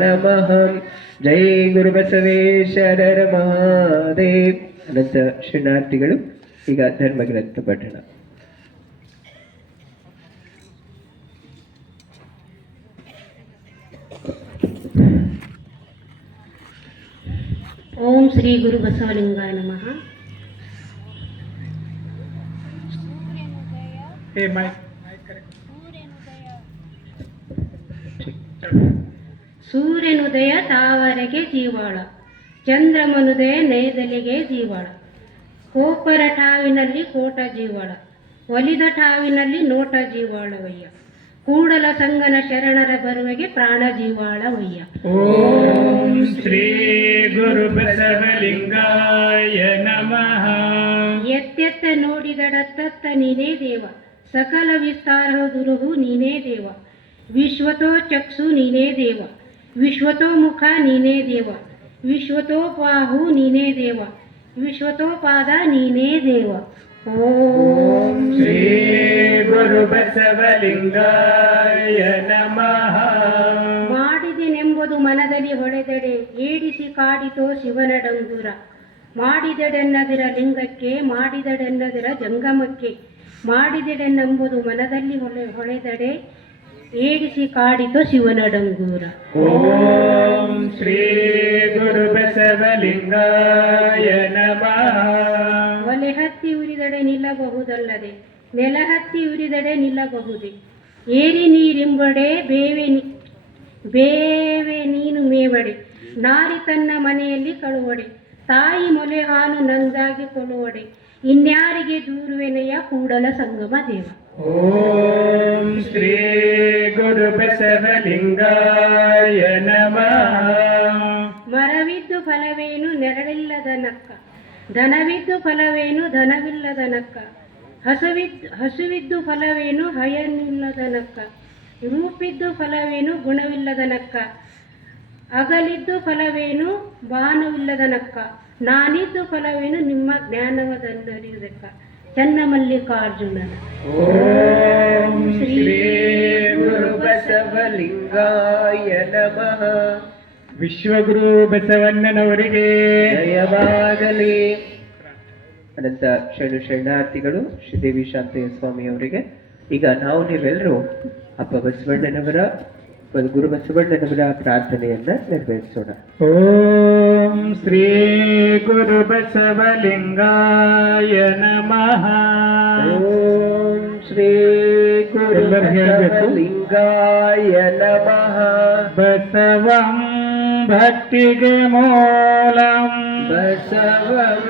ನಮಃ. ಜೈ ಗುರು ಬಸವೇಶ್ವರರ ಮಹಾದೇವ್. ಅನಂತ ಶರಣಾರ್ಥಿಗಳು. ಈಗ ಧರ್ಮಗ್ರಂಥ ಪಠಣ. ಓಂ ಶ್ರೀ ಗುರು ಬಸವಲಿಂಗಾಯ ನಮಃ. ಸೂರ್ಯನುದಯ ತಾವರೆಗೆ ಜೀವಾಳ, ಚಂದ್ರಮನುದಯ ನೇದಲಿಗೆ ಜೀವಾಳ. ಕೋಪರ ಠಾವಿನಲ್ಲಿ ಕೋಟ ಜೀವಾಳ, ಒಲಿದ ಠಾವಿನಲ್ಲಿ ನೋಟ ಜೀವಾಳವಯ್ಯ. ಕೂಡಲ ಸಂಗನ ಶರಣರ ಬರುವೆಗೆ ಪ್ರಾಣ ಜೀವಾಳವಯ್ಯ. ಓಂ ಶ್ರೀ ಗುರು ಬಸವಲಿಂಗಾಯ ನಮಃ. ಎತ್ತೆತ್ತ ನೋಡಿದಡತ್ತತ್ತ ನೀನೇ ದೇವ, ಸಕಲ ವಿಸ್ತಾರ ದುರುಹು ನೀನೇ ದೇವ. ವಿಶ್ವತೋ ಚಕ್ಷು ನೀನೇ ದೇವ, ವಿಶ್ವತೋ ಮುಖ ನೀನೇ ದೇವ. ವಿಶ್ವತೋ ಬಾಹು ನೀನೇ ದೇವ, ವಿಶ್ವತೋ ಪಾದ ನೀನೇ ದೇವ. ಓಂ ಶ್ರೀ ಗುರು ಬಸವಲಿಂಗಾಯ ನಮಃ. ಮಾಡಿದೆನೆಂಬುದು ಮನದಲ್ಲಿ ಹೊಳೆದಡೆ, ಏಡಿಸಿ ಕಾಡಿತೋ ಶಿವನ ಡಂಗುರ. ಮಾಡಿದೆಡೆನ್ನದಿರ ಲಿಂಗಕ್ಕೆ, ಮಾಡಿದಡೆನ್ನದಿರ ಜಂಗಮಕ್ಕೆ. ಮಾಡಿದೆಡೆನ್ನೆಂಬುದು ಮನದಲ್ಲಿ ಹೊಳೆದಡೆ, ಏಡಿಸಿ ಕಾಡಿತೋ ಶಿವನ ಡಂಗೂರ. ಓಂ ಶ್ರೀ ಗುರು ಬಸವಲಿಂಗಾಯ ನಮಃ. ಒಲೆ ಹತ್ತಿ ಉರಿದಡೆ ನಿಲ್ಲಬಹುದಲ್ಲದೆ, ನೆಲ ಹತ್ತಿ ಉರಿದಡೆ ನಿಲ್ಲಬಹುದೇ. ಏರಿ ನೀರಿಂಬಡೆ ಬೇವೆ ನೀನು ಮೇವಡೆ. ನಾರಿ ತನ್ನ ಮನೆಯಲ್ಲಿ ಕಳುವಡೆ, ತಾಯಿ ಮೊಲೆ ಹಾಲು ನಂಗಾಗಿ ಕೊಳುವಡೆ. ಇನ್ಯಾರಿಗೆ ದೂರುವೆನೆಯ ಕೂಡಲ ಸಂಗಮ ದೇವ. ಓಂ ಶ್ರೀ ಗುರು ಬಸವಲಿಂಗಾಯ ನಮಃ. ಮರವಿದ್ದು ಫಲವೇನು ನೆರಳಿಲ್ಲದ ನಕ್ಕ, ಧನವಿದ್ದು ಫಲವೇನು ಧನವಿಲ್ಲದ ನಕ್ಕ. ಹಸುವಿದ್ದು ಫಲವೇನು ಹಯನಿಲ್ಲದ ನಕ್ಕ. ರೂಪಿದ್ದು ಫಲವೇನು ಗುಣವಿಲ್ಲದ ನಕ್ಕ. ಅಗಲಿದ್ದು ಫಲವೇನು ಬಾಣವಿಲ್ಲದ ನಕ್ಕ. ನಾನಿದ್ದು ಫಲವೇನು ನಿಮ್ಮ ಜ್ಞಾನವದರಿಯುವುದಕ್ಕ. ಚನ್ನಮಲ್ಲಿಕಾರ್ಜುನನ. ಓಂ ಶ್ರೀ ಗುರು ಬಸವಲಿಂಗಾಯ ನಮಃ. ವಿಶ್ವಗುರು ಬಸವಣ್ಣನವರಿಗೆ ಜಯವಾಗಲಿ. ಅನಂತ ಶರಣಾರ್ಥಿಗಳು ಶ್ರೀದೇವಿ ಶಾಂತಯ್ಯ ಸ್ವಾಮಿಯವರಿಗೆ. ಈಗ ನಾವು ನೀವೆಲ್ಲರೂ ಅಪ್ಪ ಬಸವಣ್ಣನವರ ಗುರು ಬಸವಣ್ಣನವರ ಪ್ರಾರ್ಥನೆಯನ್ನ ನೆರವೇರಿಸೋಣ. ಓಂ ಶ್ರೀ ಗುರು ಬಸವಲಿಂಗಾಯ ನಮಃ. ಓಂ ಶ್ರೀ ಗುರು ಬಸವಲಿಂಗಾಯ ನಮಃ. ಬಸವಂ ಭಕ್ತಿಗೆ ಮೂಲಂ, ಬಸವಂ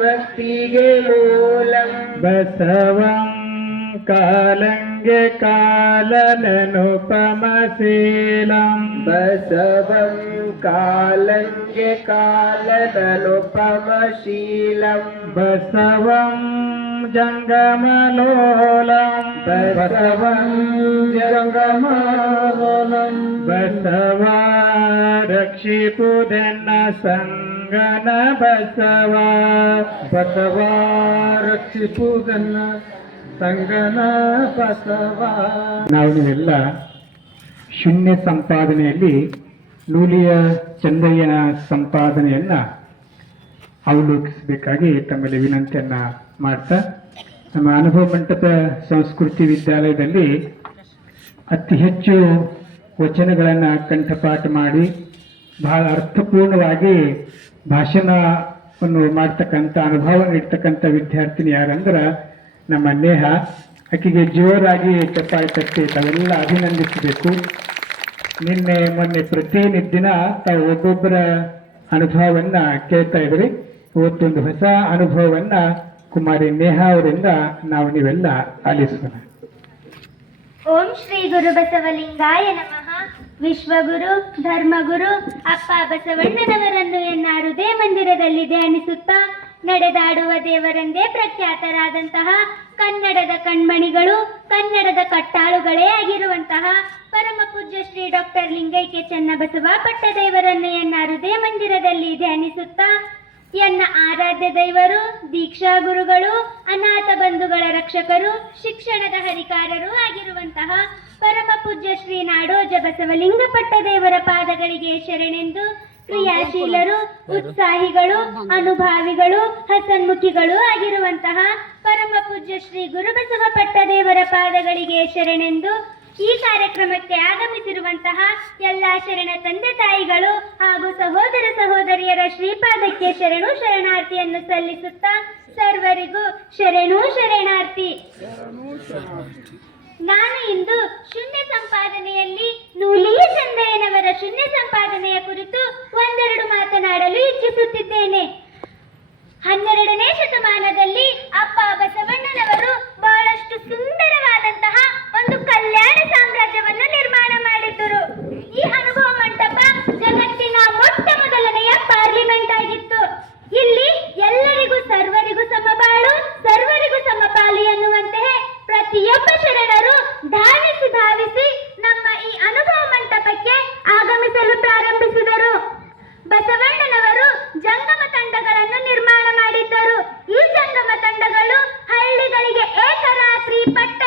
ಭಕ್ತಿಗೆ ಮೂಲಂ. ಬಸವಂ ಕಾಲಂಗೆ ಕಾಲನನುಪಮಶೀಲಂ. ಬಸವಂ ಕಾಲಂಗೆ ಕಾಲನನುಪಮಶೀಲಂ. ಬಸವಂ ಜಂಗಮಲೋಲಂ. ಬಸವಂ ಜಂಗಮಲೋಲಂ. ಬಸವ ರಕ್ಷಿಪುದೆನ್ನ ಸಂಗನ ಬಸವ. ಬಸವ ರಕ್ಷಿಸುವುದನ್ನ ಸಂಗನ ಬಸವ. ನಾವು ನೀವೆಲ್ಲ ಶೂನ್ಯ ಸಂಪಾದನೆಯಲ್ಲಿ ಲೂಲಿಯ ಚಂದಯ್ಯನ ಸಂಪಾದನೆಯನ್ನ ಅವಲೋಕಿಸಬೇಕಾಗಿ ತಮ್ಮಲ್ಲಿ ವಿನಂತಿಯನ್ನ ಮಾಡ್ತಾ, ನಮ್ಮ ಅನುಭವ ಮಂಟಪ ಸಂಸ್ಕೃತಿ ವಿದ್ಯಾಲಯದಲ್ಲಿ ಅತಿ ಹೆಚ್ಚು ವಚನಗಳನ್ನು ಕಂಠಪಾಠ ಮಾಡಿ ಬಹಳ ಅರ್ಥಪೂರ್ಣವಾಗಿ ಭಾಷಣವನ್ನು ಮಾಡ್ತಕ್ಕಂಥ ಅನುಭವ ನೀಡ್ತಕ್ಕಂಥ ವಿದ್ಯಾರ್ಥಿನಿ ಯಾರಂದ್ರೆ ನಮ್ಮ ನೇಹ. ಆಕೆಗೆ ಜೋರಾಗಿ ಚಪ್ಪಾಳೆ ತಟ್ಟಿ ತಾವೆಲ್ಲ ಅಭಿನಂದಿಸಬೇಕು. ನಿನ್ನೆ ಮೊನ್ನೆ ಪ್ರತಿನಿತ್ಯ ತಾವು ಒಬ್ಬೊಬ್ಬರ ಅನುಭವವನ್ನ ಕೇಳ್ತಾ ಇದ್ರಿ. ಇವತ್ತೊಂದು ಹೊಸ ಅನುಭವವನ್ನ ಕುಮಾರಿ ನೇಹ ಅವರಿಂದ ನಾವು ನೀವೆಲ್ಲ ಆಲಿಸೋಣ. ಓಂ ಶ್ರೀ ಗುರು ಬಸವಲಿಂಗಾಯ ನಮಃ. ವಿಶ್ವಗುರು ಧರ್ಮಗುರು ಅಪ್ಪ ಬಸವಣ್ಣನವರನ್ನು ಎನ್ನ ಹೃದಯ ಮಂದಿರದಲ್ಲಿ ಧ್ಯಾನಿಸುತ್ತಾ ನಡೆದಾಡುವ ದೇವರೆಂದೇ ಪ್ರಖ್ಯಾತರಾದಂತಹ ಕನ್ನಡದ ಕಣ್ಮಣಿಗಳು, ಕನ್ನಡದ ಕಟ್ಟಾಳುಗಳೇ ಆಗಿರುವಂತಹ ಪರಮ ಪೂಜ್ಯ ಶ್ರೀ ಡಾಕ್ಟರ್ ಲಿಂಗೈಕ್ಯ ಚನ್ನಬಸವ ಪಟ್ಟದೇವರನ್ನು ಎನ್ನ ಹೃದಯ ಮಂದಿರದಲ್ಲಿ ಧ್ಯಾನಿಸುತ್ತಾ ಎನ್ನ ಆರಾಧ್ಯ ದೈವರು, ದೀಕ್ಷಾ ಗುರುಗಳು, ಅನಾಥ ಬಂಧುಗಳ ರಕ್ಷಕರು, ಶಿಕ್ಷಣದ ಹರಿಕಾರರು ಆಗಿರುವಂತಹ ಪರಮ ಪೂಜ್ಯ ಶ್ರೀ ನಾಡೋಜ ಬಸವಲಿಂಗ ಪಟ್ಟದೇವರ ಪಾದಗಳಿಗೆ ಶರಣೆಂದು ಕ್ರಿಯಾಶೀಲರು, ಉತ್ಸಾಹಿಗಳು, ಅನುಭಾವಿಗಳು, ಹಸನ್ಮುಖಿಗಳು ಆಗಿರುವಂತಹ ಪರಮ ಪೂಜ್ಯ ಶ್ರೀ ಗುರುಬಸವ ಪಟ್ಟದೇವರ ಪಾದಗಳಿಗೆ ಶರಣೆಂದು ಈ ಕಾರ್ಯಕ್ರಮಕ್ಕೆ ಆಗಮಿಸಿರುವಂತಹ ಎಲ್ಲ ಶರಣ ತಂದೆ ತಾಯಿಗಳು ಹಾಗೂ ಸಹೋದರ ಸಹೋದರಿಯರ ಶ್ರೀಪಾದಕ್ಕೆ ಶರಣು ಶರಣಾರ್ಥಿಯನ್ನು ಸಲ್ಲಿಸುತ್ತಾ ಸರ್ವರಿಗೂ ಶರಣು ಶರಣಾರ್ಥಿ. ನಾನು ಇಂದು ಶೂನ್ಯ ಸಂಪಾದನೆಯಲ್ಲಿ ನೂಲಿ ಚಂದಯ್ಯನವರ ಶೂನ್ಯ ಸಂಪಾದನೆಯ ಕುರಿತು ಒಂದೆರಡು ಮಾತನಾಡಲು ಇಚ್ಛಿಸುತ್ತಿದ್ದೇನೆ. 12ನೇ ಶತಮಾನದಲ್ಲಿ ಅಪ್ಪ ಬಸವಣ್ಣನವರು ಬಹಳಷ್ಟು ಸುಂದರವಾದಂತಹ ಒಂದು ಕಲ್ಯಾಣ ಸಾಮ್ರಾಜ್ಯವನ್ನು ನಿರ್ಮಾಣ ಮಾಡಿದ್ದರು. ಈ ಅನುಭವ ಮಂಟಪ ಜಗತ್ತಿನ ಮೊಟ್ಟ ಮೊದಲನೆಯ ಪಾರ್ಲಿಮೆಂಟ್ ಆಗಿತ್ತು. ಇಲ್ಲಿ ಎಲ್ಲರಿಗೂ ಸರ್ವರಿಗೂ ಸಮಬಾಳು, ಸರ್ವರಿಗೂ ಸಮಪಾಲು ಎನ್ನುವಂತೆಯೇ ಪ್ರತಿಯೊಬ್ಬ ಶರಣರು ಧಾವಿಸಿ ನಮ್ಮ ಈ ಅನುಭವ ಮಂಟಪಕ್ಕೆ ಆಗಮಿಸಲು ಪ್ರಾರಂಭಿಸಿದರು. ಬಸವಣ್ಣನವರು ಜಂಗಮ ತಂಡಗಳನ್ನು ನಿರ್ಮಾಣ ಮಾಡಿದ್ದರು. ಈ ಜಂಗಮ ತಂಡಗಳು ಹಳ್ಳಿಗಳಿಗೆ ಏಕರಾತ್ರಿ ಪಟ್ಟ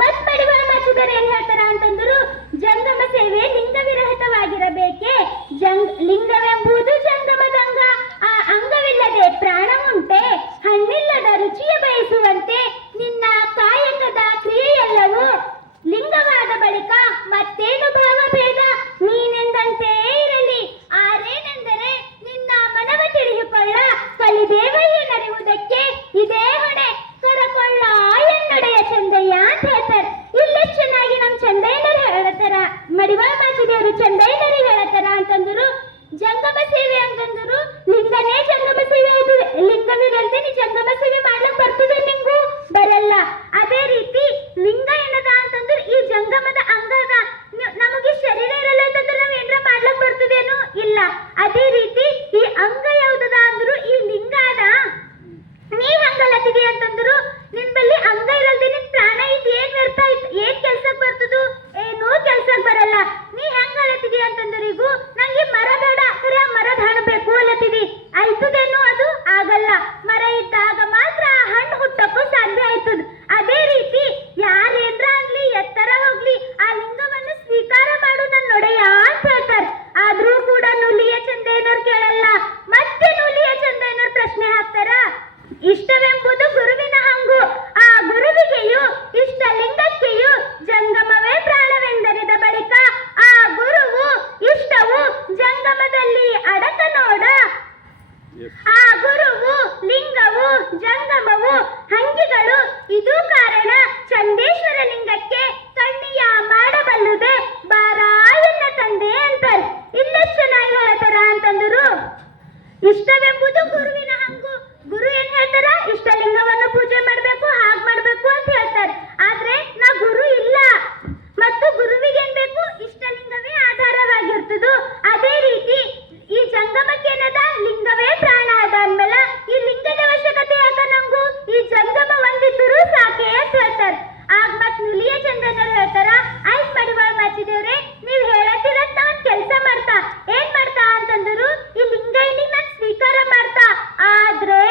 ಮತ್ ಮಡಿವಾಳ ಮಾಚಿದರು ಏನ್ ಹೇಳ್ತಾರ ಅಂತಂದ್ರು, ಜಂಗಮ ಸೇವೆ ಲಿಂಗ ವಿರಹಿತವಾಗಿರಬೇಕೆ, ಲಿಂಗವೆಂಬುದು ಜಂಗಮದಂಗ, ಆ ಅಂಗವಿಲ್ಲದೆ ಪ್ರಾಣ ಉಂಟೆ, ಹಣ್ಣಿಲ್ಲದ ರುಚಿಯ ಬಯಸುವಂತೆ ನಿನ್ನ ಕಾಯಕದ ಕ್ರಿಯೆಯೆಲ್ಲವೂ ಲಿಂಗವಾದ ಬಳಿಕ ಮತ್ತೇನು ಭಾವಭೇದ ನೀನೆಂದಂತೆ ಇರಲಿ, ಆರೇನೆಂದರೆ ನಿನ್ನ ಮನವ ತಿಳಿದುಕೊಳ್ಳ, ಕಲಿದೇವಯ್ಯನರಿವುದಕ್ಕೆ ಇದೇ ಹೊಣೆ, ಕರಕೊಳ್ಳ ಎನ್ನಡೆಯ ಚಂದಯ್ಯ ಅಂತ ಹೇಳ್ತಾರೆ. ಇಲ್ಲೇ ಚೆನ್ನಾಗಿ ನಮ್ ಚಂದಯ್ಯನರು ಹೇಳತ್ತಾರ, ಮಡಿವಾಳ ಮಾಚಿದೇವರು ಚಂದಯ್ಯನರಿಗೆ ಹೇಳತ್ತಾರ ಅಂತಂದ್ರು, ಜಂಗಮ ಸೇವೆ ಅಂತಂದ್ರು ಲಿಂಗನೇ ಜಂಗಮ ಸೇವೆ, ಇದು ಲಿಂಗವಿರಲ್ದೆ ನೀ ಜಂಗಮ ಸೇವೆ ಮಾಡ್ಲಕ್ ಬರ್ತದೆ ನಿಂಗೂ ಬರಲ್ಲ. ಅದೇ ರೀತಿ ಲಿಂಗ ಏನದ ಅಂತಂದ್ರೆ ಈ ಜಂಗಮದ ಅಂಗದ, ನಮಗೆ ಶರೀರ ಇರಲ್ಲ ಅಂತಂದ್ರೆ ನಾವ್ ಏನ್ರ ಮಾಡ್ಲಕ್ ಬರ್ತದೇನು ಇಲ್ಲ. ಅದೇ ರೀತಿ ಈ ಅಂಗ ಯಾವ್ದದ ಅಂದ್ರು ಈ ಲಿಂಗ ಅದ. ನೀವ್ ಹಂಗಲ್ಲತ್ತಿದಿ ಅಂತಂದ್ರು ನಿನ್ ಬಲ್ಲಿ ಅಂಗ ಇರಲ್ದೆ ನಿನ್ ಪ್ರಾಣ ಇದ್ ಏನ್ ವ್ಯರ್ಥ ಆಯ್ತು, ಏನ್ ಕೆಲ್ಸಕ್ ಬರ್ತದು, ಏನೂ ಕೆಲ್ಸಕ್ ಬರಲ್ಲ. ನೀ ಹೆಂಗಲ್ಲತ್ತಿದಿ ಅಂತಂದ್ರೆ ಈಗ ನಂಗೆ ಮರ ಬೇಡ, ಖರೆ ಆ ಮರದ ಹಣ್ಣು ಬೇಕು ಅಲ್ಲತ್ತಿದಿ, ಆಯ್ತದೇನು ಅದು ಆಗಲ್ಲ. ಮರ ಇದ್ದಾಗ ಮಾತ್ರ ಹಣ್ಣು ಹುಟ್ಟಕ್ಕೂ ಸಾಧ್ಯ ಆಯ್ತದ. ಅದೇ ರೀತಿ ಯಾರೇನ್ರ ಆಗ್ಲಿ ಎತ್ತರ ಹೋಗ್ಲಿ ಆ ಲಿಂಗವನ್ನು ಸ್ವೀಕಾರ ಮಾಡು ನನ್ನ ನೊಡೆಯ ಅಂತ ಹೇಳ್ತಾರೆ. ಆದ್ರೂ ಕೂಡ ನುಲಿಯ ಚಂದಯ್ಯನವ್ರು ಕೇಳಲ್ಲ. ಮತ್ತೆ ನುಲಿಯ ಚಂದಯ್ಯನವ್ರು ಪ್ರಶ್ನೆ ಹಾಕ್ತಾರ, ಇಷ್ಟವೆಂಬುದು ಗುರುವಿನ ಹಂಗು, ಆ ಗುರುವಿಗೆಯು ಇಷ್ಟ ಲಿಂಗಕ್ಕೆಯು ಜಂಗಮವೇ ಪ್ರಾಣವೆಂದರಿದ ಬಳಿಕ ಆ ಗುರುವು ಇಷ್ಟವು ಜಂಗಮದಲ್ಲಿ ಅಡಕ ನೋಡ, ಆ ಗುರುವು ಲಿಂಗವು ಜಂಗಮವು ಹಂಗಿಗಳು, ಇದು ಕಾರಣ ಚಂದೇಶ್ವರ ಲಿಂಗಕ್ಕೆ ಕಣ್ಣಿಯ ಮಾಡಬಲ್ಲುದೆ ಬಾರಾಯನ್ನ ತಂದೆ ಅಂತಾರೆ. ಇಲ್ಲೆಷ್ಟು ಚೆನ್ನಾಗಿ ಹೇಳ್ತಾರ ಅಂತಂದ್ರು, ಇಷ್ಟವೆಂಬುದು ಗುರುವಿನ ಹಂಗು, ಗುರು ಏನ್ ಹೇಳ್ತಾರ ಇಷ್ಟಲಿಂಗವನ್ನು ಪೂಜೆ ಮಾಡ್ಬೇಕು, ಹಾಗ್ ಮಾಡ್ಬೇಕು ಅಂತ ಹೇಳ್ತಾರೆ. ಆದ್ರೆ ನಾ ಗುರು ಇಲ್ಲ, ಮತ್ತು ಗುರುವಿಗೆ ಏನ್ ಬೇಕು ಇಷ್ಟಲಿಂಗವೇ ಆಧಾರವಾಗಿರ್ತದ. ಅದೇ ರೀತಿ ಈ ಜಂಗಮಕ್ಕೆ ಏನದ ಲಿಂಗವೇ ಪ್ರಾಣ ಅದ ಅಂದ್ಮೇಲೆ ಈ ಲಿಂಗದ ಅವಶ್ಯಕತೆ ಯಾಕ ನಂಗು, ಈ ಜಂಗಮ ಒಂದಿದ್ದರೂ ಸಾಕೆ ಅಂತ ಹೇಳ್ತಾರೆ. ಆಗ ಮತ್ ನುಲಿಯ ಚಂದನರು ಹೇಳ್ತಾರ, ಆಯ್ತು ಮಡಿವಾಳ ಮಾಚಿದೇವ್ರೆ ನೀವ್ ಹೇಳತ್ತಿರ ನಾನ್ ಕೆಲ್ಸ ಮಾಡ್ತಾ, ಏನ್ ಮಾಡ್ತಾ ಅಂತಂದ್ರು ಈ ಲಿಂಗೈನಿಗೆ ನಾನ್ ಸ್ವೀಕಾರ ಮಾಡ್ತಾ, ಆದ್ರೆ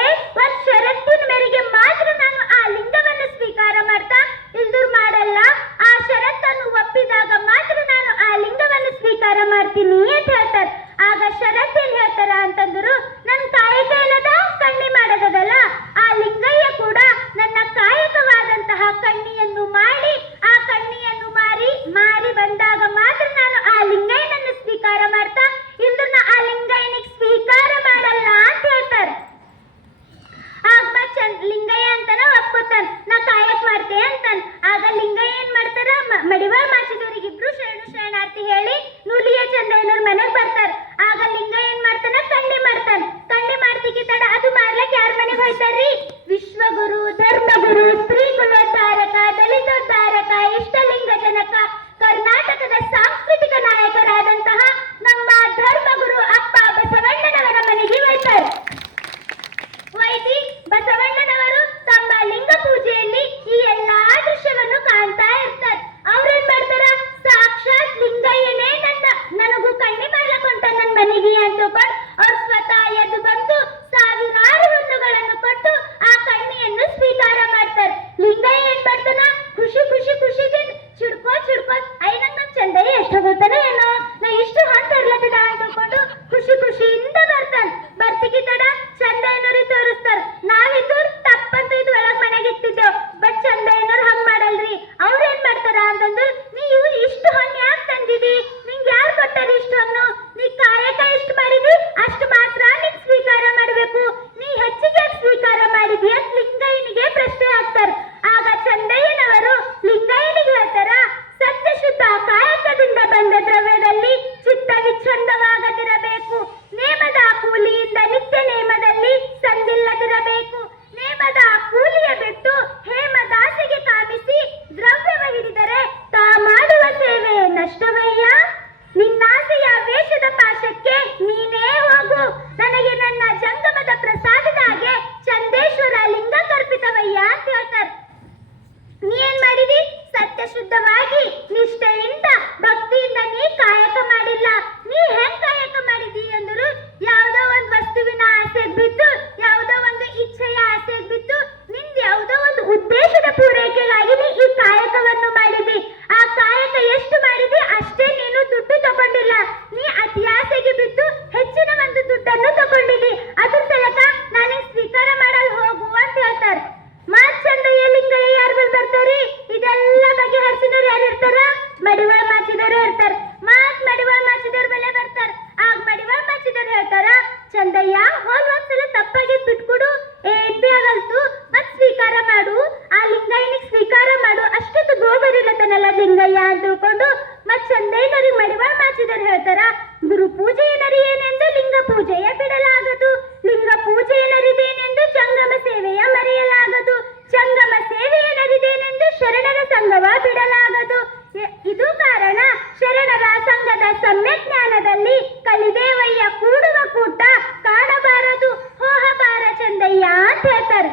ಒಂದ್ ಷರತ್ತಿನ ಮೇರೆಗೆ ಮಾತ್ರ ನಾನು ಆ ಲಿಂಗವನ್ನು ಸ್ವೀಕಾರ ಮಾಡ್ತಾ, ಇಲ್ದೂರ್ ಮಾಡಲ್ಲ. ಆ ಷರತ್ತನ್ನು ಒಪ್ಪಿದಾಗ ಮಾತ್ರ ನಾನು ಆ ಲಿಂಗವನ್ನು ಸ್ವೀಕಾರ ಮಾಡ್ತೀನಿ ಅಂತ ಹೇಳ್ತಾರೆ. ಆಗ ಷರತ್ ಏನ್ ಹೇಳ್ತಾರ ಅಂತಂದ್ರು, ನನ್ ಕಾಯಕ ಏನದ ಕಣ್ಣಿ ಮಾಡೋದಲ್ಲ, ಆ ಲಿಂಗಯ್ಯ ಕೂಡ ನನ್ನ ಕಾಯಕವಾದಂತಹ ಕಣ್ಣಿಯನ್ನು ಮಾಡಿ ಆ ಕಣ್ಣಿಯನ್ನು ಮಾರಿ ಬಂದಾಗ ಮಾತ್ರ ನಾನು ಆ ಲಿಂಗಯ್ಯನನ್ನು ಸ್ವೀಕಾರ ಮಾಡ್ತಾ, ಇಲ್ದೂರ್ ಆ ಲಿಂಗಯ್ಯನಿಗೆ ಸ್ವೀಕಾರ ಮಾಡಲ್ಲ ಅಂತ ಹೇಳ್ತಾರೆ. ಆಗ ಲಿಂಗಯ್ಯ ಅಂತಾನ ಒಪ್ಕೋತಾನ, ನಾ ಕಾಯಕ್ ಮಾಡ್ತೆ ಅಂತಾನ. ಆಗ ಲಿಂಗಯ್ಯ ಏನ್ ಮಾಡ್ತಾರ, ಮಡಿವಾಳ ಮಾಚಿದವರಿಗೆ ಇಬ್ರು ಶರಣಾರ್ಥಿ ಹೇಳಿ ನುಲಿಯ ಚಂದಯ್ಯನವ್ರ ಮನೆಗ್ ಬರ್ತಾರ. ಆಗ ಲಿಂಗಯ್ಯ ಏನ್ ಮಾಡ್ತಾನ, ಕಣ್ಣಿ ಮಾಡ್ತಾನ. ಕಣ್ಣಿ ಮಾಡ್ತಿಗೆ ತಡ ಅದು ಮಾಡ್ಲಕ್ ಯಾರ ಮನೆಗೆ ಹೋಯ್ತಾರ್ರಿ, ವಿಶ್ವಗುರು, ಧರ್ಮಗುರು, ಸ್ತ್ರೀ ಕುಲೋದ್ಧಾರಕ, ದಲಿತೋದ್ಧಾರಕ, ಇಷ್ಟಲಿಂಗ ಜನಕ, ಕರ್ನಾಟಕದ ಸಾಂಸ್ಕೃತಿಕ ನಾಯಕರಾದಂತಹ ನಮ್ಮ ಧರ್ಮಗುರು ಅಪ್ಪ ಬಸವಣ್ಣನವರ ಮನೆಗೆ ಹೋಯ್ತಾರೆ. ವೈದಿ ಬಸವಣ್ಣನವರು ತಮ್ಮ ಲಿಂಗ ಪೂಜೆಯಲ್ಲಿ ಈ ಎಲ್ಲಾ ದೃಶ್ಯವನ್ನು ಕಾಣ್ತಾ ಇರ್ತಾರೆ. ಅವ್ರೇನ್ ಮಾಡ್ತಾರ, ಸಾಕ್ಷಾತ್ ಲಿಂಗಯ್ಯನೇ ನನಗೂ ಕಣ್ಣಿ ಮಾಡ್ಲಕ್ ಹೊಂಟ ನನ್ ಮನೆಗೆ ಅಂತ ಅವ್ರು ಸ್ವತಃ ಎದ್ದು ಬಂದು ಸಾವಿರಾರು ಹುಲ್ಲುಗಳನ್ನು ಕೊಟ್ಟು ಆ ಕಣ್ಣಿಯನ್ನು ಸ್ವೀಕಾರ ಮಾಡ್ತಾರೆ. ಲಿಂಗಯ್ಯ ಏನ್ ಮಾಡ್ತಾನ, ಖುಷಿದಿಂದ ಚಿಡ್ಕೋ ಐ ನಂಗ್ ಚಂದಯ್ಯ ಎಷ್ಟು ಗೊತ್ತಾನ ಏನೋ, ನಾ ಇಷ್ಟು ಹಣ್ಣು ತರ್ಲತ್ತದ ಅಂತ ಖುಷಿಯಿಂದ ಬರ್ತಾನ. ಬರ್ತಿಗೆ ತಡ ಚಂದಯ್ಯನವ್ರಿಗೆ ತೋರಿಸ್ತಾರ. ನಾವಿದ್ದು ತಪ್ಪಂತೂ ಇದು ಒಳಗ್ ಮನೆಗೆ ಇಟ್ಟಿದ್ದೇವ್, ಬಟ್ ಚಂದಯ್ಯನವ್ರು ಹಂಗ್ ಮಾಡಲ್ರಿ. ಅವ್ರೇನ್ ಮಾಡ್ತಾರ ಅಂತಂದ್ರೆ, ನೀವು ಇಷ್ಟು ಹಣ್ಣು ಯಾಕೆ ತಂದಿದಿ, ನಿಂಗೆ ಯಾರು ಕೊಟ್ಟಾರ ಇಷ್ಟು ಹಣ್ಣು, ನೀ ಕಾಯಕ ಎಷ್ಟು ಮಾಡಿದಿ ಅಷ್ಟು ಮಾತ್ರ ನೀನ್ ಸ್ವೀಕಾರ ಮಾಡ್ಬೇಕು, ನೀ ಹೆಚ್ಚಿಗೆ ಸ್ವೀಕಾರ ಮಾಡಿದಿ ಅಂತ ಲಿಂಗಯ್ಯನಿಗೆ ಪ್ರಶ್ನೆ ಹಾಕ್ತಾರ. ಆಗ ಚಂದಯ್ಯನವರು ಲಿಂಗಯ್ಯನಿಗೆ ಹೇಳ್ತಾರ, ಸತ್ಯಶುದ್ಧ ಕಾಯಕದಿಂದ ಬಂದ ದ್ರವ್ಯದಲ್ಲಿ ಚಿತ್ತ ವಿಚ್ಛಂದವಾಗದಿರಬೇಕು, ನೇಮದ ಕೂಲಿಯಿಂದ ನಿತ್ಯ ನೇಮದಲ್ಲಿ ಸಂದಿಲ್ಲದಿರಬೇಕು, ನೇಮದ ಕೂಲಿಯ ಬಿಟ್ಟು ಹೇಮದಾಸಿಗೆ ಕಾಮಿಸಿ ದ್ರವ್ಯವ ಹಿಡಿದರೆ ತಾ ಮಾಡುವ ಸೇವೆ ನಷ್ಟವಯ್ಯ, ನಿನ್ನಾಸೆಯ ವೇಷದ ಪಾಶಕ್ಕೆ ನೀನೇ ಹೋಗು, ನನಗೆ ನನ್ನ ಜಂಗಮದ ಪ್ರಸಾದದಾಗೆ ಚಂದೇಶ್ವರ ಲಿಂಗ ಕರ್ಪಿತವಯ್ಯ ಅಂತ ಹೇಳ್ತಾರೆ. ನೀ ಏನ್ ಮಾಡಿದಿ, ಸತ್ಯಶುದ್ಧವಾಗಿ ನಿಷ್ಠೆಯಿಂದ ಭಕ್ತಿಯಿಂದ ನೀ ಕಾಯಕ ಮಾಡಿಲ್ಲ. ನೀ ಹೆಂಗ್ ಕಾಯಕ ಮಾಡಿದಿ ಅಂದ್ರು, ಯಾವುದೋ ಒಂದು ವಸ್ತುವಿನ ಆಸೆಗೆ ಬಿದ್ದು, ಯಾವುದೋ ಒಂದು ಇಚ್ಛೆಯ ಆಸೆಗೆ ಬಿದ್ದು, ನಿಂದ ಯಾವುದೋ ಒಂದು ಉದ್ದೇಶದ ಪೂರೈಕೆಗಾಗಿ ನೀ ಈ ಕಾಯಕವನ್ನು ಪ್ರಭುದೇವರು ಹೇಳ್ತಾರ, ಗುರು ಪೂಜೆಯನರಿಯೇನೆಂದು ಲಿಂಗ ಪೂಜೆಯ ಬಿಡಲಾಗದು, ಲಿಂಗ ಪೂಜೆಯನರಿದೇನೆಂದು ಜಂಗಮ ಸೇವೆಯ ಮರೆಯಲಾಗದು, ಜಂಗಮ ಸೇವೆಯನರಿದೇನೆಂದು ಶರಣರ ಸಂಘವ ಬಿಡಲಾಗದು. ಇದು ಕಾರಣ ಶರಣರ ಸಂಘದ ಸಮ್ಯಕ್ ಜ್ಞಾನದಲ್ಲಿ ಕಲಿದೇವಯ್ಯ ಕೂಡುವ ಕೂಟ ಕಾಣಬಾರದು, ಹೋಹಬಾರ ಚಂದಯ್ಯ ಅಂತ ಹೇಳ್ತಾರೆ.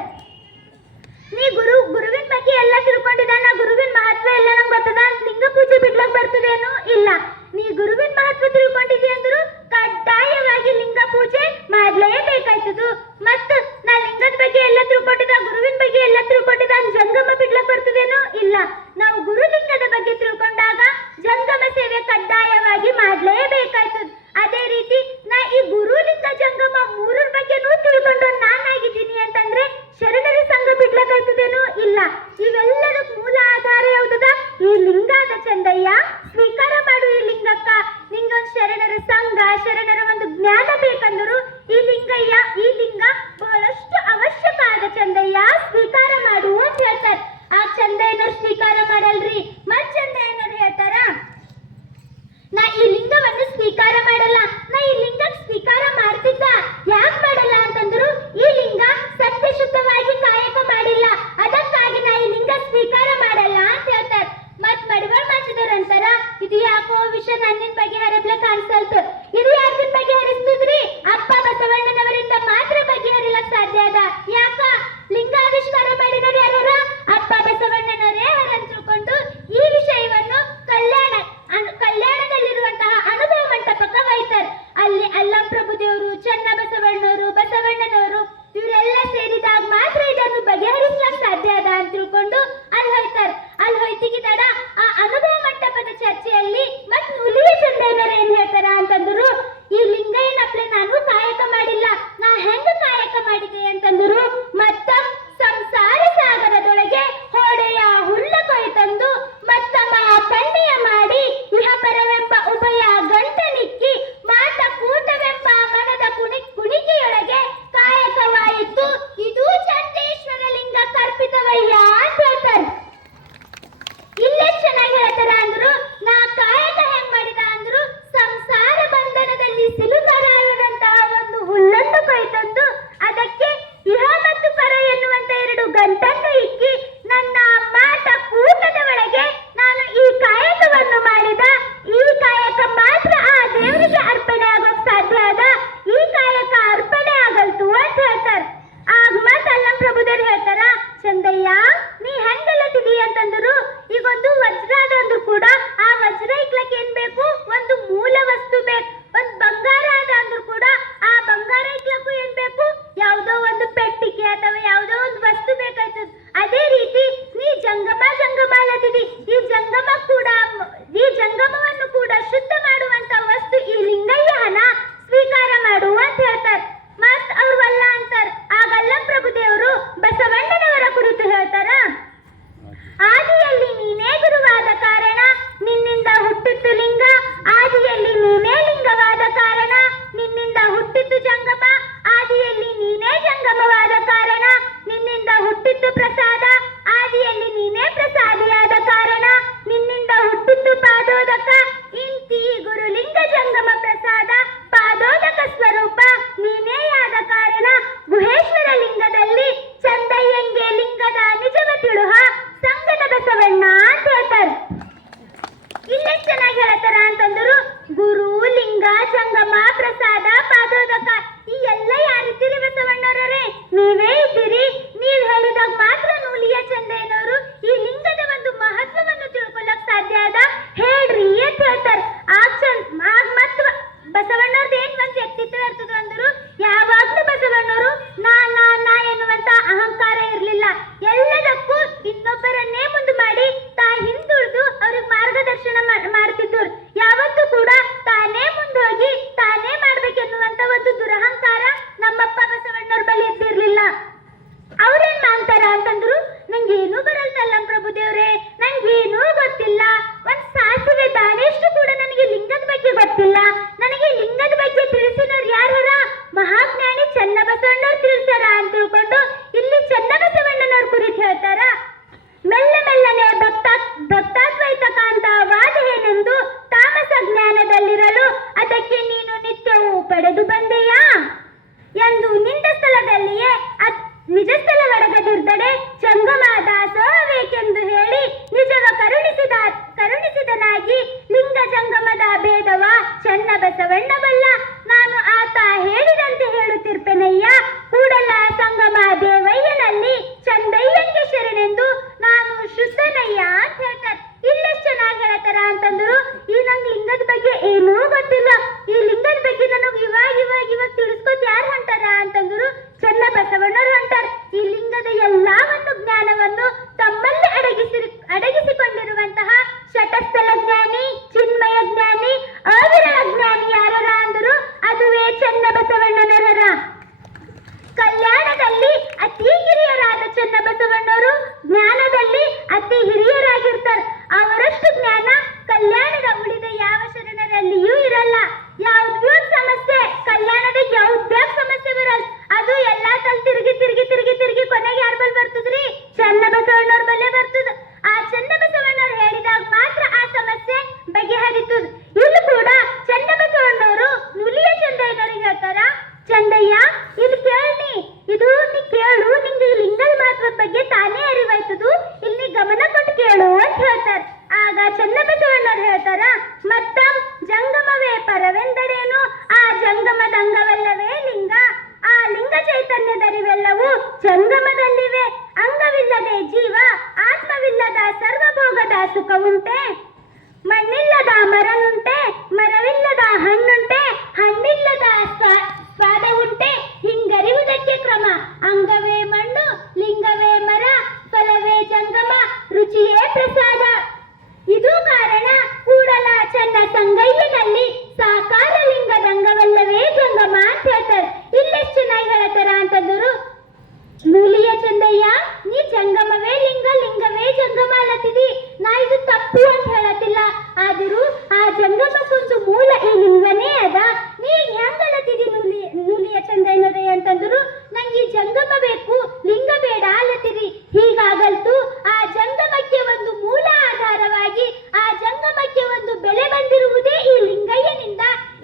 ನೀ ಗುರುವಿನ ಬಗ್ಗೆ ಎಲ್ಲ ತಿಳ್ಕೊಂಡಿದ್ದಾನ, ಗುರುವಿನ ಮಹತ್ವ ಎಲ್ಲ ನಂಗೆ ಗೊತ್ತದ ಅಂತ ಲಿಂಗ ಪೂಜೆ ಬಿಡ್ಲಕ್ ಬರ್ತದೇನು? ಇಲ್ಲ. ನೀ ಗುರುವಿನ ಮಹತ್ವ ತಿಳ್ಕೊಂಡಿದಿ ಅಂದ್ರು ಕಡ್ಡಾಯವಾಗಿ ಲಿಂಗ ಪೂಜೆ ಮಾಡ್ಲೇಬೇಕಾಯ್ತದು. ಮತ್ತ ನಾ ಲಿಂಗದ ಬಗ್ಗೆ ಎಲ್ಲ ತಿಳ್ಕೊಂಡಿದ್ದ, ಗುರುವಿನ ಬಗ್ಗೆ ಎಲ್ಲ ತಿಳ್ಕೊಂಡಿದ್ದ ಜಂಗಮ ಬಿಡ್ಲಕ್ ಬರ್ತದೇನು? ಇಲ್ಲ. ನಾವು ಗುರುಲಿಂಗದ ಬಗ್ಗೆ ತಿಳ್ಕೊಂಡಾಗ ಜಂಗಮ ಸೇವೆ ಕಡ್ಡಾಯವಾಗಿ ಮಾಡ್ಲೇಬೇಕಾಯ್ತದ. ಅದೇ ರೀತಿ ನಾ ಈ ಗುರುಲಿಂಗ ಜಂಗಮ ಮೂರರ ಬಗ್ಗೆನೂ ತಿಳ್ಕೊಂಡು ನಾನಾಗಿದ್ದೀನಿ ಅಂತಂದ್ರೆ ಶರಣರ ಸಂಘ ಬಿಡ್ಲಕ್ಕಾಯ್ತದೇನು? ಇಲ್ಲ. ಇವೆಲ್ಲದಕ್ಕೆ ಮೂಲ ಆಧಾರ ಯಾವುದದ? ಈ ಲಿಂಗಾದ ಚಂದಯ್ಯ. ಸ್ವೀಕಾರ ಮಾಡು ಈ ಲಿಂಗಕ್ಕ. ನಿಂಗೊಂದು ಶರಣರ ಸಂಘ, ಶರಣರ ಒಂದು ಜ್ಞಾನ ಬೇಕಂದ್ರು ಈ ಲಿಂಗಯ್ಯ, ಈ ಲಿಂಗ ಬಹಳಷ್ಟು ಅವಶ್ಯಕ ಆದ ಚಂದಯ್ಯ, ಸ್ವೀಕಾರ ಮಾಡು ಅಂತ ಹೇಳ್ತಾರೆ. ಆ ಚಂದಯ್ಯನವ್ರು ಸ್ವೀಕಾರ ಮಾಡಲ್ರಿ. ಮತ್ ಚಂದಯ್ಯನವ್ರು ಹೇಳ್ತಾರ, ನಾ ಈ ಲಿಂಗವನ್ನು ಸ್ವೀಕಾರ ಮಾಡಲ್ಲ. ನಾ ಈ ಲಿಂಗ ಸ್ವೀಕಾರ ಮಾಡ್ತಿದ್ದ. ಯಾಕೆ ಮಾಡಲ್ಲ ಅಂತಂದ್ರು ಈ ಲಿಂಗ ಸತ್ಯಶುದ್ಧವಾಗಿ ಕಾಯಕ ಮಾಡಿಲ್ಲ, ಅದಕ್ಕಾಗಿ ನಾ ಈ ಲಿಂಗ ಸ್ವೀಕಾರ ಮಾಡಲ್ಲ ಅಂತ ಹೇಳ್ತಾರೆ. ಮತ್ ಮಡಿವಾಳ ಮಾಚಿದವ್ರ ಅಂತಾರ, ಇದು ಯಾಕೋ ವಿಷಯ ನನ್ನಿನ ಬಗ್ಗೆ ಹರಬ್ಲಕ್ ಅನ್ಸಲ್ತು. ಇದು ಯಾಕಿನ ಬಗ್ಗೆ ಹರಿಸ್ತದ್ರಿ? ಅಪ್ಪ ಬಸವಣ್ಣನವರಿಂದ ಮಾತ್ರ ಬಗೆಹರಿಲಕ್ ಸಾಧ್ಯ ಅದ. ಯಾಕ? ಲಿಂಗ ಆವಿಷ್ಕಾರ ಮಾಡಿದವರು ಯಾರ? ಅಪ್ಪ ಬಸವಣ್ಣನವರೇ ಹರನ್ ತಿಳ್ಕೊಂಡು ಈ ವಿಷಯವನ್ನು ಕಲ್ಯಾಣದಲ್ಲಿರುವಂತಹ ಅನುಭವ ಮಂಟಪಕ್ಕೆ ಒಯ್ತಾರೆ. ಅಲ್ಲಿ ಅಲ್ಲಂ ಪ್ರಭುದೇವರು, ಚನ್ನ ಬಸವಣ್ಣವರು, ಬಸವಣ್ಣನವರು ಇವರೆಲ್ಲ ಸೇರಿದಾಗ ಮಾತ್ರ ಇದನ್ನು ಬಗೆಹರಿಸಲು ಸಾಧ್ಯ ಅದ ಅಂತ ತಿಳ್ಕೊಂಡು ಅಲ್ಲಿ ಹೋಯ್ತಾರೆ. ಅಲ್ಲಿ ಹೋಯ್ತಿಗೆ ತಡ ಆ ಅನುಭವ ಮಂಟಪದ ಚರ್ಚೆಯಲ್ಲಿ ಮತ್ ನುಲಿಯ ಚಂದಯ್ಯನವರು ಏನ್ ಹೇಳ್ತಾರ ಅಂತಂದ್ರು, ಈ ಲಿಂಗಯ್ಯನಪ್ಲೆ ನಾನು ಕಾಯಕ ಮಾಡಿಲ್ಲ, ನಾ ಹೆಂಗ ಕಾಯಕ ಮಾಡಿದೆ ಅಂತಂದ್ರು, ಮತ್ತ ಸಂಸಾರ ಸಾಗರದೊಳಗೆ ಹೊಡೆಯ ಹುಲ್ಲ ಕೊಯ್ತಂದು ಮತ್ತಮ್ಮ ಕಣ್ಣಿಯ ಮಾಡಿ ಇಹ ಪರವೆಂಬ ಉಭಯ ಗಂಟನಿಕ್ಕಿ ಮಾತ ಕೂಟವೆಂಬ ಮನದ ಕುಣಿಕೆಯೊಳಗೆ ಕಾಯಕವಾಯಿತು. ಇದು ಚಂದೇಶ್ವರ ಲಿಂಗ ಕರ್ಪಿತವಯ್ಯ ಅಂತ ಹೇಳ್ತಾರೆ. ಇಲ್ಲೇ ಚೆನ್ನಾಗಿ ಹೇಳ್ತಾರ ಅಂದ್ರು, ನಾ ಕಾಯಕ ಹೆಂಗ್ ಮಾಡಿದ ಅಂದ್ರು ಸಂಸಾರ ಬಂಧನದಲ್ಲಿ ಸಿಲುಕರಾದಂತಹ ಒಂದು ಹುಲ್ಲನ್ನು ಕೊಯ್ತಂದು ಅದಕ್ಕೆ ಇಹ ಮತ್ತು ಪರ ಎನ್ನುವಂತ ಎರಡು ಗಂಟನ್ನು ಇಕ್ಕಿ ನನ್ನ ಮಾತ ಕೂಟದ ಒಳಗೆ ನಾನು ಈ ಕಾಯಕವನ್ನು ಮಾಡಿದ. ಈ ಕಾಯಕ ಮಾತ್ರ ಆ ದೇವರಿಗೆ ಅರ್ಪಣೆ ಆಗೋಕ್ ಸಾಧ್ಯ ಅದ. ಈ ಕಾಯಕ ಅರ್ಪಣೆ ಆಗಲ್ತು ಅಂತ ಹೇಳ್ತಾರೆ. ಆಗ ಮತ್ ಅಲ್ಲಂ ಪ್ರಭುದೇವರು ಹೇಳ್ತಾರ, ಚಂದಯ್ಯ ನೀ ಹೆಂಗಲ್ಲತಿದಿ ಅಂತಂದ್ರು ಈಗೊಂದು ವಜ್ರ ಅದ ಅಂದ್ರು ಕೂಡ ಆ ವಜ್ರ ಇಕ್ಲಕ್ ಏನ್ ಬೇಕು? ಒಂದು ಮೂಲ ವಸ್ತು ಬೇಕು. ಒಂದ್ ಬಂಗಾರ ಅದ ಅಂದ್ರು ಕೂಡ ಆ ಬಂಗಾರ ಇಕ್ಲಕ್ಕೂ ಏನ್ ಬೇಕು? ಯಾವುದೋ ಒಂದು ಪೆಟ್ಟಿಗೆ ಅಥವಾ ಯಾವುದೋ ಒಂದು ವಸ್ತು ಬೇಕಾಯ್ತದ. ಅದೇ ರೀತಿ ನೀ ಜಂಗಮ ಅಲ್ಲದಿದಿ. ಈ ಜಂಗಮವನ್ನು ಕೂಡ ಶುದ್ಧ ಮಾಡುವಂತ ವಸ್ತು ಈ ಲಿಂಗಯ್ಯ ಹಣ, ಸ್ವೀಕಾರ ಮಾಡು ಅಂತ ಹೇಳ್ತಾರೆ. ಮತ್ ಅವ್ರವಲ್ಲ ಅಂತಾರ. ಆಗಲ್ಲ ಪ್ರಭುದೇವರು ಬಸವಣ್ಣನವರ ಕುರಿತು ಹೇಳ್ತಾರ, ಆದಿಯಲ್ಲಿ ನೀನೇ ಗುರುವಾದ ಕಾರಣ ನಿನ್ನಿಂದ ಹುಟ್ಟಿತ್ತು ಲಿಂಗ, ಆದಿಯಲ್ಲಿ ನೀನೇ ಲಿಂಗವಾದ ಕಾರಣ ನಿನ್ನಿಂದ ಹುಟ್ಟಿತ್ತು ಜಂಗಮ, ಆದಿಯಲ್ಲಿ ನೀನೇ ಜಂಗಮವಾದ ಕಾರಣ ನಿನ್ನಿಂದ ಹುಟ್ಟಿತ್ತು ಪ್ರಸಾದ, ಆದಿಯಲ್ಲಿ ನೀನೇ ಪ್ರಸಾದಿಯಾದ ಕಾರಣ ನಿನ್ನಿಂದ ಹುಟ್ಟಿತ್ತು ಪಾದೋದಕ, ಇಂತಿ ಗುರುಲಿಂಗ ಜಂಗಮ ಪ್ರಸಾದ ಪಾದೋದಕ ಸ್ವರೂಪ ನೀನೇಯಾದ ಕಾರಣ ಗುಹೇಶ್ವರ ಲಿಂಗದಲ್ಲಿ ಚಂದಯ್ಯಂಗೆ ಲಿಂಗದ ನಿಜವ ತಿಳುಹ ಸಂಗನ ಬಸವಣ್ಣ ಅಂತ ಹೇಳ್ತಾರೆ. ಇಲ್ಲೇ ಚೆನ್ನಾಗಿ ಹೇಳ್ತಾರ ಅಂತಂದ್ರು, ಗುರು ಲಿಂಗ ಜಂಗಮ ಪ್ರಸಾದ ಪಾದೋದಕ ಈ ಎಲ್ಲ ಯಾರಿದ್ದೀರಿ ಬಸವಣ್ಣವರೇ? ನೀವೇ ಇದ್ದೀರಿ. ನೀವ್ ಹೇಳಿದಾಗ ಮಾತ್ರ ನೂಲಿಯ ಚಂದಯ್ಯನವರು ಈ ಲಿಂಗದ ಒಂದು ಮಹತ್ವವನ್ನು ತಿಳ್ಕೊಳ್ಳಕ್ ಸಾಧ್ಯ ಅದ. ಹೇಳ್ರಿ ಅಂತ ಹೇಳ್ತಾರೆ. ಆಗ ಮತ್ ಬಸವಣ್ಣವ್ರದ್ದು ಏನ್ ಒಂದ್ ವ್ಯಕ್ತಿತ್ವ ಇರ್ತದ ಅಂದ್ರು, ಯಾವಾಗ್ಲೂ ಬಸವಣ್ಣವರು ನಾ ಎನ್ನುವಂತ ಅಹಂಕಾರ ಇರ್ಲಿಲ್ಲ. ಎಲ್ಲದಕ್ಕೂ ಇನ್ನೊಬ್ಬರನ್ನೇ ಮುಂದೆ ಮಾಡಿ ತಾ ಹಿಂದುಳಿದು ಅವ್ರಿಗೆ ಮಾರ್ಗದರ್ಶನ ಮಾಡ್ತಿದ್ರು. ಯಾವತ್ತೂ ಕೂಡ ತಾನೇ ಮುಂದೋಗಿ ತಾನೇ ಹೇಳ್ತಾರೆ. ಆಗ ಚನ್ನಬಸವಣ್ಣವ್ರು ಹೇಳ್ತಾರ, ಮತ್ತಂ ಜಂಗಮವೇ ಪರವೆಂದರೇನು, ಆ ಜಂಗಮದಂಗವಲ್ಲವೇ ಲಿಂಗ, ಆ ಲಿಂಗ ಚೈತನ್ಯದರಿವೆಲ್ಲವೂ ಜಂಗಮದಲ್ಲಿವೆ. ಅಂಗವಿಲ್ಲದೆ ಜೀವ, ಆತ್ಮವಿಲ್ಲದ ಸರ್ವಭೋಗದ ಸುಖವುಂಟೆ. ಮಣ್ಣಿಲ್ಲದ ಮರನುಂಟೆ, ಮರವಿಲ್ಲದ ಹಣ್ಣುಂಟೆ, ಹಣ್ಣಿಲ್ಲದ ಸ್ವಾದವುಂಟೆ. ಹಿಂಗರಿವುದಕ್ಕೆ ಕ್ರಮ, ಅಂಗವೇ ಮಣ್ಣು, ಲಿಂಗವೇ ಮರ, ಫಲವೇ ಜಂಗಮ, ರುಚಿಯೇ ಪ್ರಸಾದ. ಇದು ಕಾರಣ ಕೂಡಲ ಚನ್ನ ಸಂಗಯ್ಯನಲ್ಲಿ ಸಾಕಾರ ಲಿಂಗದಂಗವಲ್ಲವೇ ಜಂಗಮ ಅಂತ ಹೇಳ್ತಾರೆ. ಇಲ್ಲೆಷ್ಟು ಚೆನ್ನಾಗಿ ಹೇಳ್ತಾರ ಅಂತಂದ್ರು, ಮೂಲಿಯ ಚಂದಯ್ಯ ನೀ ಜಂಗಮವೇ ಲಿಂಗ, ಲಿಂಗವೇ ಜಂಗಮ ಅಲ್ಲತ್ತಿದಿ. ನಾ ಇದು ತಪ್ಪು ಅಂತ ಹೇಳತ್ತಿಲ್ಲ, ಆದರೂ ಆ ಜಂಗಮಕ್ಕೊಂದು ಮೂಲ ಈ ಲಿಂಗನೇ ಅದ. ನೀ ಹೆಂಗಲ್ಲತ್ತಿದಿ ಮೂಲಿಯ ಚಂದಯ್ಯನರೇ ಅಂತಂದ್ರು, ನಂಗೆ ಈ ಜಂಗಮ ಬೇಕು ಲಿಂಗ ಬೇಡ ಅಲ್ಲತ್ತಿರಿ. ಹೀಗಾಗಲ್ತು ಆ ಜಂಗಮಕ್ಕೆ ಒಂದು ಮೂಲ ಆಧಾರವಾಗಿ ಆ ಜಂಗಮಕ್ಕೆ ಒಂದು ಬೆಲೆ ಬಂದಿರುವುದೇ ಈ ಲಿಂಗಯ್ಯನಿಂದ.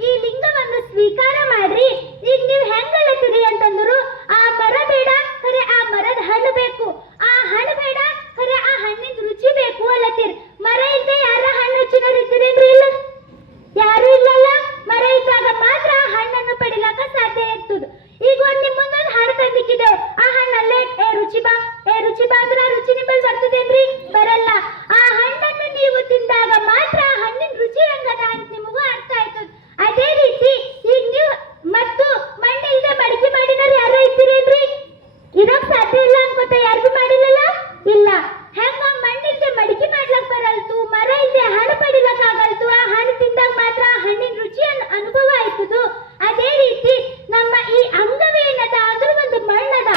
ಈ ಲಿಂಗವನ್ನು ಸ್ವೀಕಾರ ಮಾಡ್ರಿ. ಈಗ ನೀವು ಹೆಂಗಲ್ಲತ್ತಿರಿ ಅಂತಂದ್ರು, ಆ ಮರ ಬೇಡ ಖರೆ ಆ ಮರದ ಹಣ್ಣು ಬೇಕು, ಆ ಹಣ್ಣು ಬೇಡ ಖರೆ ಆ ಹಣ್ಣಿನ ರುಚಿ ಬೇಕು ಅಲ್ಲತ್ತೀರಿ. ಮರ ಇಲ್ಲದೆ ಯಾರ ಹಣ್ಣು ರುಚಿನರು ಇದ್ದೀರೇನ್ರಿ? ಇಲ್ಲ, ಯಾರು ಇಲ್ಲಲ್ಲ. ಮರ ಇದ್ದಾಗ ಮಾತ್ರ ಆ ಹಣ್ಣನ್ನು ಪಡಿಲಾಕ ಸಾಧ್ಯ ಇರ್ತದೆ. ಈಗ ಒಂದ್ ನಿಮ್ಮ ಮುಂದೊಂದು ಹಣ್ಣು ತಂದಿಕ್ಕಿದ್ದೇವೆ, ಆ ಹಣ್ಣಲ್ಲೇ ರುಚಿ ಬಾ ಅಂದ್ರೆ ಆ ರುಚಿ ನಿಮ್ಮಲ್ಲಿ ಬರ್ತದೇನ್ರಿ? ಬರಲ್ಲ. ಆ ಹಣ್ಣನ್ನು ನೀವು ತಿಂದಾಗ ಮಾತ್ರ ಆ ಹಣ್ಣಿನ ರುಚಿ ಹೆಂಗದ ಅಂತ ನಿಮಗೂ ಅರ್ಥ ಆಯ್ತದ. ಅದೇ ರೀತಿ ಈಗ ನೀವು ಮತ್ತು ಮಣ್ಣಿಲ್ದೆ ಮಡಿಕೆ ಮಾಡಿನವ್ರು ಯಾರೋ ಇದ್ದೀರೇನ್ರಿ? ಇರೋಕ್ ಸಾಧ್ಯ ಇಲ್ಲ ಅನ್ಕೋತ ಯಾರಿಗೂ ಮಾಡಿಲ್ಲಲ್ಲ. ಇಲ್ಲ, ಹೆಂಗ ಮಣ್ಣಿಲ್ದೆ ಮಡಿಕೆ ಮಾಡ್ಲಕ್ ಬರಲ್ತು, ಮರ ಇಲ್ದೆ ಹಣ್ಣು ಪಡಿಲಕ್ ಆಗಲ್ತು. ಆ ಹಣ್ಣು ತಿಂದಾಗ ಮಾತ್ರ ಆ ಹಣ್ಣಿನ ರುಚಿ ಅನುಭವ ಆಯ್ತದು. ಅದೇ ರೀತಿ ನಮ್ಮ ಈ ಅಂಗವೇನದ ಅದ್ರ ಒಂದು ಮಣ್ಣದ,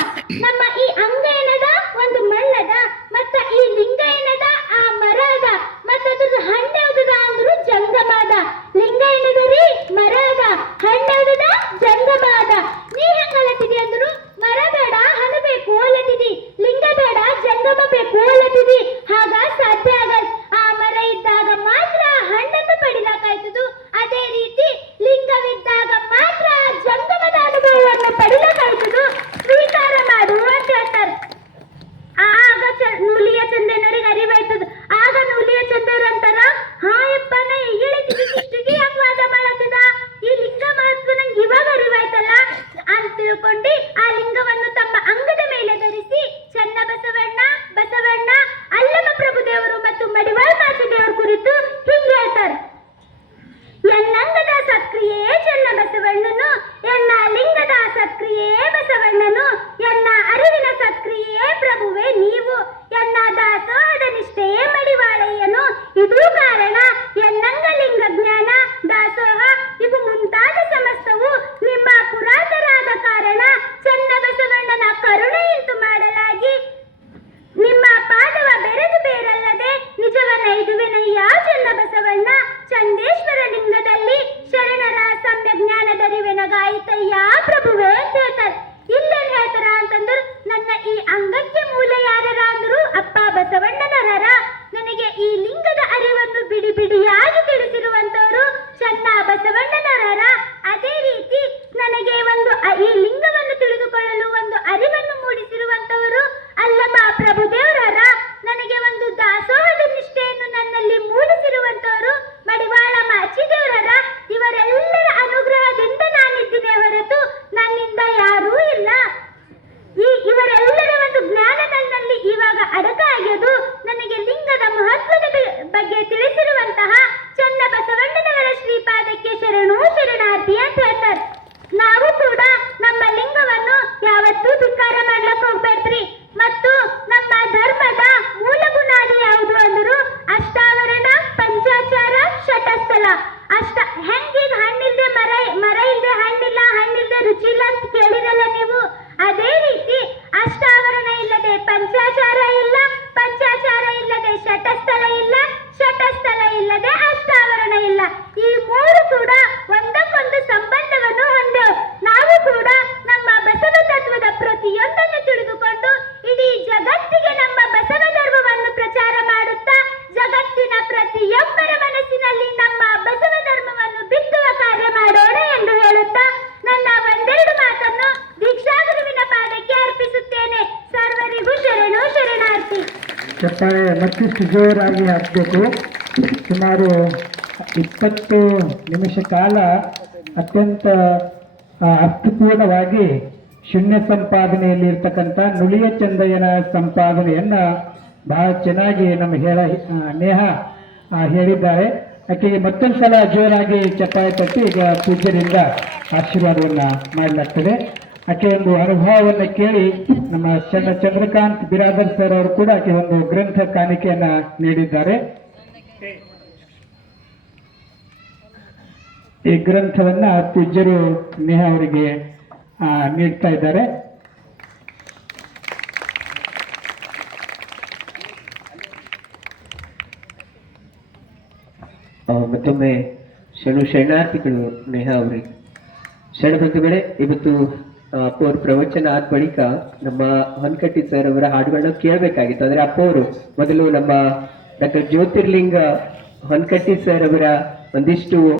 ನಮ್ಮ ಈ ಅಂಗ ಏನದ ಒಂದು ಮಣ್ಣದ, ಮತ್ತ ಈ ಲಿಂಗ ಏನದ ಆ ಮರ ಅದ, ಮತ್ತ ಅದ್ರದ್ದು ಹಣ್ಣು ಯಾವ್ದದ ಅಂದ್ರು ಜಂಗಮ ಅದ. ಲಿಂಗ ಏನದ ರೀ? ಮರ ಅದ. ಹಣ್ಣು ಯಾವ್ದದ? ಜಂಗಮ ಅದ. ನೀ ಹೆಂಗಲ್ಲತ್ತಿದಿ ಅಂದ್ರು, ಮರ ಬೇಡ ಹಣ್ಣು ಬೇಕು ಅಲ್ಲತ್ತಿದಿ, ಲಿಂಗ ಬೇಡ ಜಂಗಮ ಬೇಕು ಅಲ್ಲತ್ತಿದಿ. ಹಾಗ ಸಾಧ್ಯ ಆಗಲ್ಲ. ಆ ಮರ ಇದ್ದಾಗ ಮಾತ್ರ ಹಣ್ಣನ್ನು ಪಡಿಲಾಕಾಯ್ತದು. ಅದೇ ರೀತಿ ಲಿಂಗವಿದ್ದಾಗ ಮಾತ್ರ ಜಂಗಮದ ಅನುಭವವನ್ನು ಪಡಿಲಾಕಾಯ್ತದು. ಸ್ವೀಕಾರ ಮಾಡು ಅಂತ ಹೇಳ್ತಾರೆ. ಆಗ ನೂಲಿಯ ಚಂದನರಿಗೆ ಅರಿವಾಯ್ತದ. ಆಗ ನೂಲಿಯ ಚಂದರು ಅಂತಾರ, ಹಾ ಯಪ್ಪ ನಾ ಹೇಳಿದ್ವಿ ಇಷ್ಟಿಗೆ ಯಾಕೆ ವಾದ ಮಾಡತ್ತಿದ, ಈ ಲಿಂಗ ಮಹತ್ವ ನಂಗೆ ಇವಾಗ ಅರಿವಾಯ್ತಲ್ಲ ಅಂತ ತಿಳ್ಕೊಂಡು ಆ ಲಿಂಗವನ್ನು ತಮ್ಮ ಅಂಗದ ಮೇಲೆ ಧರಿಸಿ ಚನ್ನಬಸವಣ್ಣ, ಬಸವಣ್ಣ, ಅಲ್ಲಮ ಪ್ರಭುದೇವರು ಮತ್ತು ಮಡಿವಾಳ ಮಾಚಿದೇವರ ಕುರಿತು ಹಿಂಗೆ ಹೇಳ್ತಾರೆ. ಎನ್ನಂಗದ ಸತ್ಕ್ರಿಯೆ ಚನ್ನಬಸವಣ್ಣನು, ಎನ್ನ ಲಿಂಗದ ಸತ್ಕ್ರಿಯೆ ಬಸವಣ್ಣನು, ಎನ್ನ ಅರಿವಿನ ಸತ್ಕ್ರಿಯೆ ಪ್ರಭುವೇ ನೀವು, ಎನ್ನ ದಾಸೋಹದ ನಿಷ್ಠೆಯೇ ಮಡಿವಾಳಯ್ಯನು. ಇದು ಕಾರಣ ಎನ್ನಂಗ ಲಿಂಗ ಜ್ಞಾನ, ದಾಸೋಹ ಇವು ಮುಂತಾದ ಸಮಸ್ತವು ನಿಮ್ಮ ಪುರಾತರಾದ ಕಾರಣ ಚನ್ನಬಸವಣ್ಣನ ಕರುಣೆಯಿಂತು ಮಾಡಲಾಗಿ ನಿಮ್ಮ ಪಾದವ ಬೆರೆದು ಬೇರಲ್ಲದೆ ನಿಜವನೈದುವೆನಯ್ಯ ಚನ್ನಬಸವಣ್ಣ. ಚಂದೇಶ್ವರ ಲಿಂಗದಲ್ಲಿ ಶರಣರ ಸಮ್ಯ ಜ್ಞಾನದರಿವೆನಗಾಯಿತಯ್ಯ ಪ್ರಭುವೇ ಅಂತ ಹೇಳ್ತಾರೆ. ಇಲ್ಲೇನ್ ಹೇಳ್ತಾರ ಅಂತಂದ್ರು, ನನ್ನ ಈ ಅಂಗಕ್ಕೆ ಮೂಲ ಯಾರರ ಅಂದ್ರು ಅಪ್ಪ ಬಸವಣ್ಣನವರ. ನನಗೆ ಈ ಲಿಂಗದ ಅರಿವನ್ನು ಬಿಡಿ ಬಿಡಿಯಾಗಿ ತಿಳಿಸಿರುವಂತವರು ಚನ್ನ ಬಸವಣ್ಣನವರ. ಅದೇ ರೀತಿ ನನಗೆ ಒಂದು ಈ ಲಿಂಗವನ್ನು ತಿಳಿದುಕೊಳ್ಳಲು ಒಂದು ಅರಿವನ್ನು ಮೂಡಿಸಿರುವಂತವರು ಅಲ್ಲಮ ಪ್ರಭುದೇವರರ. ನನಗೆ ಒಂದು ದಾಸೋಹದ ನಿಷ್ಠೆಯನ್ನು ನನ್ನಲ್ಲಿ ಮೂಡಿಸಿರುವಂತವರು ಮಡಿವಾಳ ಮಾಚಿದೇವರರ. ಇವರೆಲ್ಲರ ಅನುಗ್ರಹದಿಂದ ನಾನಿದ್ದೇನೆ ಹೊರತು ನನ್ನಿಂದ ಯಾರೂ ಇಲ್ಲ. ಇವರೆಲ್ಲರ ಒಂದು ಜ್ಞಾನ ನನ್ನಲ್ಲಿ ಇವಾಗ ಅಡಕ ಆಗ್ಯದು. ನನಗೆ ಲಿಂಗದ ಮಹತ್ವದ ಬಗ್ಗೆ ತಿಳಿಸಿರುವಂತಹ ಚನ್ನ ಬಸವಣ್ಣನವರ ಶ್ರೀಪಾದಕ್ಕೆ ಶರಣು ಶರಣಾರ್ಥಿ ಅಂತ ಹೇಳ್ತಾರೆ. ನಾವು ಕೂಡ ನಮ್ಮ ಲಿಂಗವನ್ನು ಯಾವತ್ತೂ ಧಿಕ್ಕಾರ ಮಾಡ್ಲಕ್ ಹೋಗ್ಬೇಡ್ರಿ. ಮತ್ತು ನಮ್ಮ ಧರ್ಮದ ಮೂಲ ಬುನಾದಿ ಯಾವುದು ಅಂದ್ರು ಅಷ್ಟಾವರಣ, ಪಂಚಾಚಾರ, ಶಟಸ್ಥಲ. ಹೆಂಗೀಗ ಹಣ್ಣಿಲ್ದೆ ಮರ ಇಲ್ದೆ ಹಣ್ಣಿಲ್ಲ, ಹಣ್ಣಿಲ್ದೆ ರುಚಿ ಇಲ್ಲ ಅಂತ ಕೇಳಿರಲ್ಲ ನೀವು. ಅದೇ ರೀತಿ ಅಷ್ಟಾವರಣ ಇಲ್ಲದೆ ಪಂಚಾಚಾರ ಇಲ್ಲ, ಪಂಚಾಚಾರ ಇಲ್ಲದೆ ಶಟಸ್ಥಲ ಇಲ್ಲ, ಶಟಸ್ಥಲ ಇಲ್ಲದೆ ಅಷ್ಟಾವರಣ ಇಲ್ಲ. ಈ ಮೂರು ಕೂಡ ಒಂದಕ್ಕೊಂದು ಸಂಬಂಧವನ್ನು ಹೊಂದವು. ನಾವು ಕೂಡ ನಮ್ಮ ಬಸವ ತತ್ವದ ಪ್ರತಿಯೊಂದನ್ನು ತಿಳಿದುಕೊಂಡು ಇಡೀ ಜಗತ್ತಿಗೆ ನಮ್ಮ ಬಸವ ಧರ್ಮವನ್ನು ಪ್ರಚಾರ ಮಾಡುತ್ತಾ ಜಗತ್ತಿನ ಪ್ರತಿಯೊಬ್ಬರ ಮನಸ್ಸಿನಲ್ಲಿ ನಮ್ಮ ಬಸವ ಚಪ್ಪಾಳೆ ಮತ್ತಿಷ್ಟು ಜೋರಾಗಿ ಹಾಕಬೇಕು. ಸುಮಾರು 20 ನಿಮಿಷ ಕಾಲ ಅತ್ಯಂತ ಅರ್ಥಪೂರ್ಣವಾಗಿ ಶೂನ್ಯ ಸಂಪಾದನೆಯಲ್ಲಿ ಇರ್ತಕ್ಕಂಥ ನುಲಿಯ ಚಂದಯ್ಯನ ಸಂಪಾದನೆಯನ್ನ ಬಹಳ ಚೆನ್ನಾಗಿ ನಮ್ಮ ನೇಹ ಹೇಳಿದ್ದಾರೆ. ಆಕೆಗೆ ಮತ್ತೊಂದ್ಸಲ ಜೋರಾಗಿ ಚಪ್ಪಾಳೆ ತಟ್ಟಿ ಈಗ ಪೂಜ್ಯರಿಂದ ಆಶೀರ್ವಾದವನ್ನ ಮಾಡಲಾಗ್ತದೆ. ಆಕೆ ಒಂದು ಅನುಭವವನ್ನು ಕೇಳಿ ನಮ್ಮ ಚಂದ್ರಕಾಂತ್ ಬಿರಾದರ್ ಸರ್ ಅವರು ಕೂಡ ಆಕೆ ಒಂದು ಗ್ರಂಥ ಕಾಣಿಕೆಯನ್ನ ನೀಡಿದ್ದಾರೆ. ಈ ಗ್ರಂಥವನ್ನ ಪೂಜ್ಯರು ನೇಹ ಅವರಿಗೆ ನೀಡ್ತಾ ಇದ್ದಾರೆ. ಮತ್ತೊಮ್ಮೆ ಶರಣಾರ್ಥಿಗಳು ನೇಹ ಅವರಿಗೆ. ಶರಣಬಂಧುಗಳೇ, ಇವತ್ತು ಅಪ್ಪವ್ರ ಪ್ರವಚನ ಆದ ಬಳಿಕ ನಮ್ಮ ಹೊನ್ಕಟ್ಟಿ ಸರ್ ಅವರ ಹಾಡುಗಳನ್ನ ಕೇಳಬೇಕಾಗಿತ್ತು. ಅಂದ್ರೆ ಅಪ್ಪವರು ಮೊದಲು ನಮ್ಮ ಡಾಕ್ಟರ್ ಜ್ಯೋತಿರ್ಲಿಂಗ ಹೊನ್ಕಟ್ಟಿ ಸರ್ ಅವರ ಒಂದಿಷ್ಟು